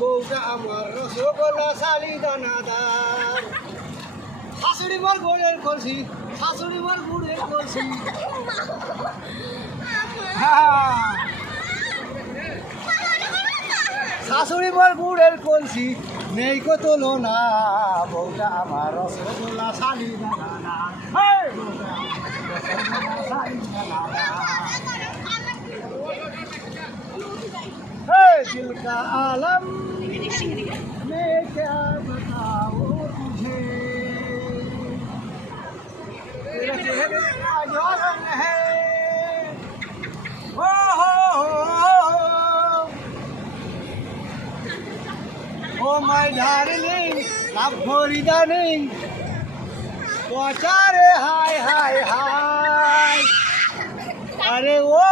বউটা আমার রসগোল্লা শালি দানাদার শাশুড়ি মার গুড়ের কলসি শাশুড়ি মার গুড়ের কলসি শাশুড়ি মার গুড়ের কলসি নেই কত না বউটা আমার রসগোল্লা শালি দানাদার दिल का आलम मैं क्या बताऊं तुझे तेरे चेहरे का जो रंग है oh my darling love fori darling पहुंचा रे हाय हाय हाय अरे वो